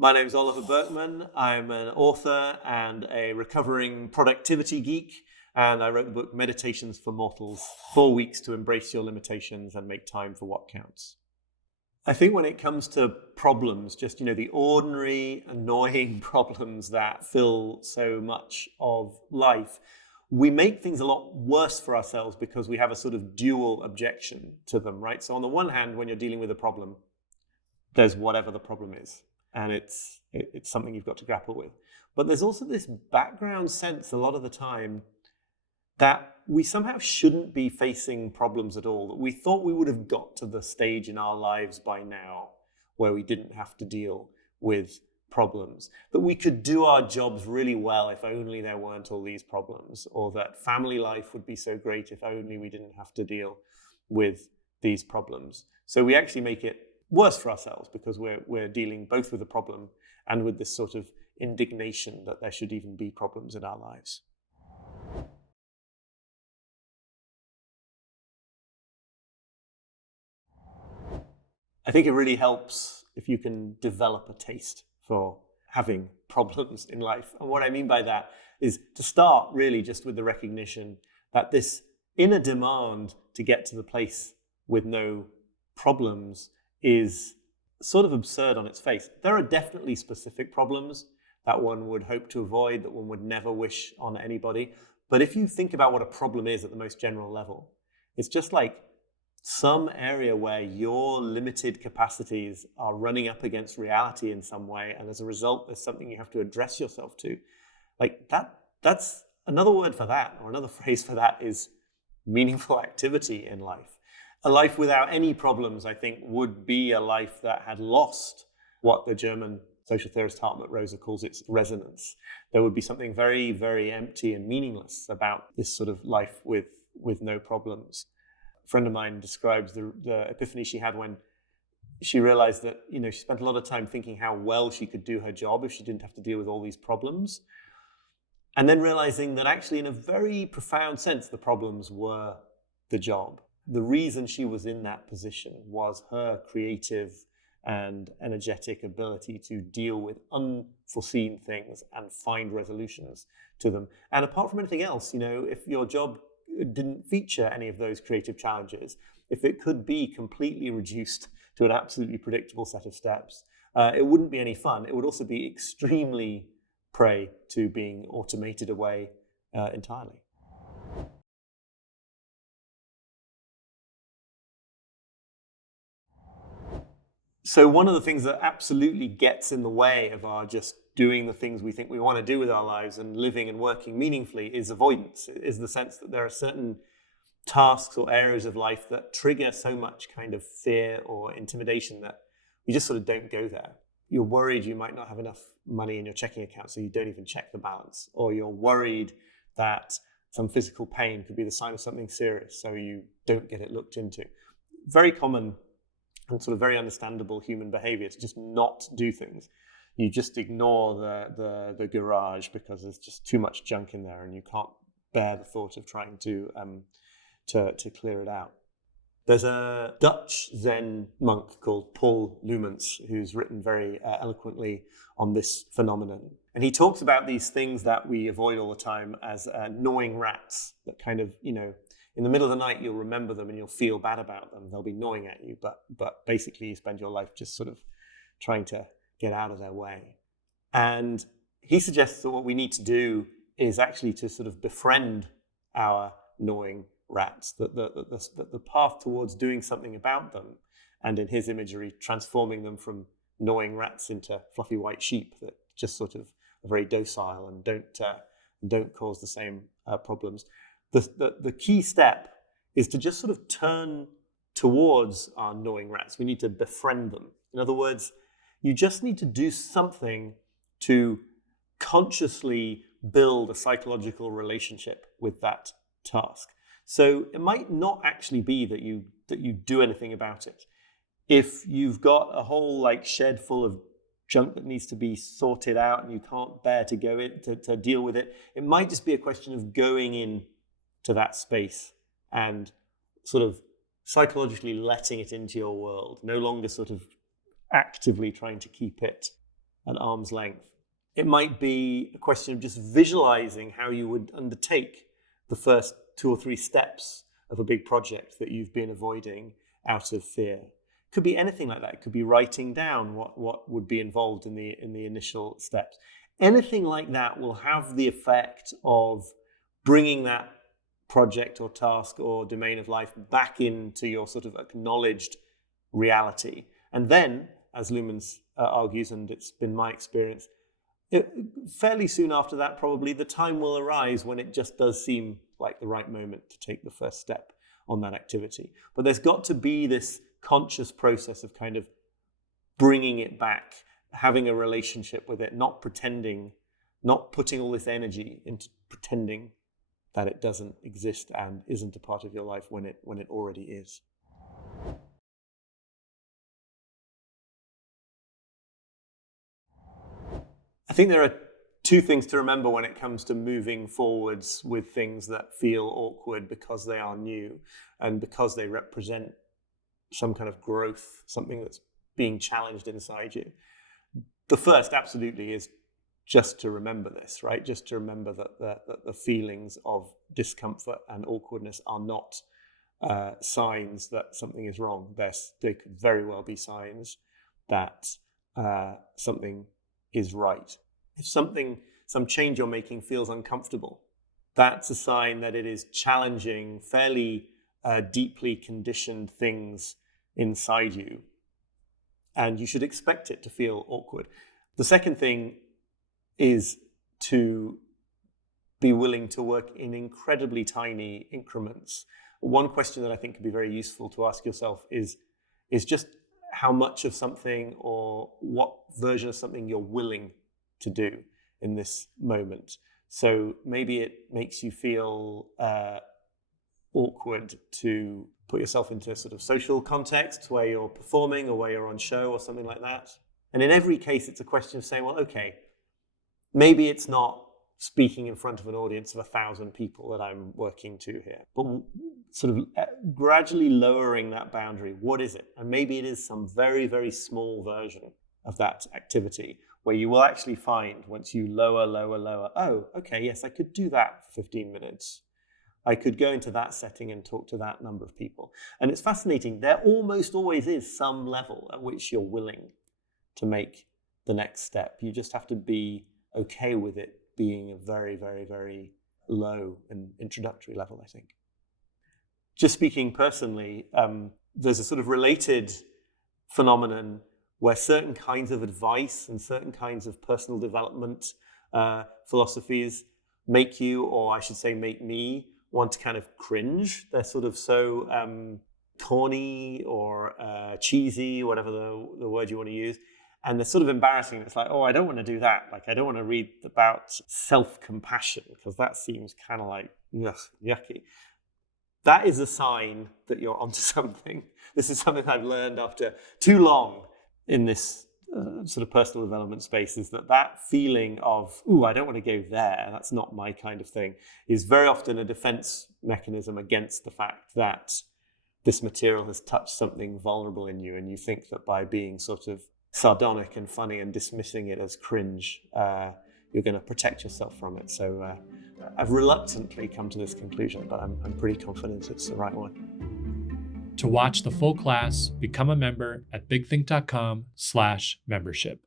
My name is Oliver Burkeman. I'm an author and a recovering productivity geek, and I wrote the book Meditations for Mortals, 4 weeks to embrace your limitations and make time for what counts. I think when it comes to problems, just, the ordinary, annoying problems that fill so much of life, we make things a lot worse for ourselves because we have a sort of dual objection to them, right? So on the one hand, when you're dealing with a problem, there's whatever the problem is, and it's something you've got to grapple with. But there's also this background sense a lot of the time that we somehow shouldn't be facing problems at all, that we thought we would have got to the stage in our lives by now where we didn't have to deal with problems, that we could do our jobs really well if only there weren't all these problems, or that family life would be so great if only we didn't have to deal with these problems. So we actually make it worse for ourselves because we're dealing both with a problem and with this sort of indignation that there should even be problems in our lives. I think it really helps if you can develop a taste for having problems in life. And what I mean by that is to start really just with the recognition that this inner demand to get to the place with no problems is sort of absurd on its face. There are definitely specific problems that one would hope to avoid, that one would never wish on anybody. But if you think about what a problem is at the most general level, it's just like some area where your limited capacities are running up against reality in some way, and as a result, there's something you have to address yourself to. Like that's another word for that, or another phrase for that is meaningful activity in life. A life without any problems, I think, would be a life that had lost what the German social theorist Hartmut Rosa calls its resonance. There would be something very, very empty and meaningless about this sort of life with no problems. A friend of mine describes the epiphany she had when she realized that, she spent a lot of time thinking how well she could do her job if she didn't have to deal with all these problems. And then realizing that actually, in a very profound sense, the problems were the job. The reason she was in that position was her creative and energetic ability to deal with unforeseen things and find resolutions to them. And apart from anything else, if your job didn't feature any of those creative challenges, if it could be completely reduced to an absolutely predictable set of steps, it wouldn't be any fun. It would also be extremely prey to being automated away entirely. So one of the things that absolutely gets in the way of our just doing the things we think we want to do with our lives and living and working meaningfully is avoidance. It is the sense that there are certain tasks or areas of life that trigger so much kind of fear or intimidation that we just sort of don't go there. You're worried you might not have enough money in your checking account, so you don't even check the balance. Or you're worried that some physical pain could be the sign of something serious, so you don't get it looked into. Very common and sort of very understandable human behavior to just not do things. You just ignore the garage because there's just too much junk in there and you can't bear the thought of trying to clear it out. There's a Dutch Zen monk called Paul Lumens who's written very eloquently on this phenomenon. And he talks about these things that we avoid all the time as gnawing rats that kind of, in the middle of the night, you'll remember them and you'll feel bad about them. They'll be gnawing at you, but basically you spend your life just sort of trying to get out of their way. And he suggests that what we need to do is actually to sort of befriend our gnawing rats, that the path towards doing something about them, and in his imagery, transforming them from gnawing rats into fluffy white sheep that just sort of are very docile and don't cause the same problems. The key step is to just sort of turn towards our gnawing rats. We need to befriend them. In other words, you just need to do something to consciously build a psychological relationship with that task. So it might not actually be that you do anything about it. If you've got a whole shed full of junk that needs to be sorted out and you can't bear to go in to deal with it, it might just be a question of going in to that space and sort of psychologically letting it into your world, no longer sort of actively trying to keep it at arm's length. It might be a question of just visualizing how you would undertake the first 2 or 3 steps of a big project that you've been avoiding out of fear. It could be anything like that. It could be writing down what would be involved in the initial steps. Anything like that will have the effect of bringing that project or task or domain of life back into your sort of acknowledged reality. And then, as Luhmann argues, and it's been my experience, fairly soon after that, probably, the time will arise when it just does seem like the right moment to take the first step on that activity. But there's got to be this conscious process of kind of bringing it back, having a relationship with it, not pretending, not putting all this energy into pretending that it doesn't exist and isn't a part of your life when it already is. I think there are 2 things to remember when it comes to moving forwards with things that feel awkward because they are new and because they represent some kind of growth, something that's being challenged inside you. The first, absolutely, is just to remember this, right? Just to remember that the feelings of discomfort and awkwardness are not signs that something is wrong. They could very well be signs that something is right. If some change you're making feels uncomfortable, that's a sign that it is challenging fairly deeply conditioned things inside you, and you should expect it to feel awkward. The second thing is to be willing to work in incredibly tiny increments. One question that I think could be very useful to ask yourself is just how much of something or what version of something you're willing to do in this moment. So maybe it makes you feel awkward to put yourself into sort of social contexts where you're performing or where you're on show or something like that. And in every case, it's a question of saying, well, okay, maybe it's not speaking in front of an audience of 1,000 people that I'm working to here, but sort of gradually lowering that boundary. What is it? And maybe it is some very, very small version of that activity where you will actually find, once you lower, oh, okay, yes, I could do that for 15 minutes. I could go into that setting and talk to that number of people. And it's fascinating. There almost always is some level at which you're willing to make the next step. You just have to be okay with it being a very, very, very low and introductory level, I think. Just speaking personally, there's a sort of related phenomenon where certain kinds of advice and certain kinds of personal development philosophies make you, or I should say make me, want to kind of cringe. They're sort of so corny or cheesy, whatever the word you want to use. And they're sort of embarrassing. It's like, oh, I don't want to do that. Like, I don't want to read about self-compassion because that seems kind of like yucky. That is a sign that you're onto something. This is something I've learned after too long in this sort of personal development space, is that feeling of, ooh, I don't want to go there, that's not my kind of thing, is very often a defense mechanism against the fact that this material has touched something vulnerable in you, and you think that by being sort of sardonic and funny and dismissing it as cringe, you're going to protect yourself from it. So I've reluctantly come to this conclusion, but I'm pretty confident it's the right one. To watch the full class, become a member at bigthink.com/membership.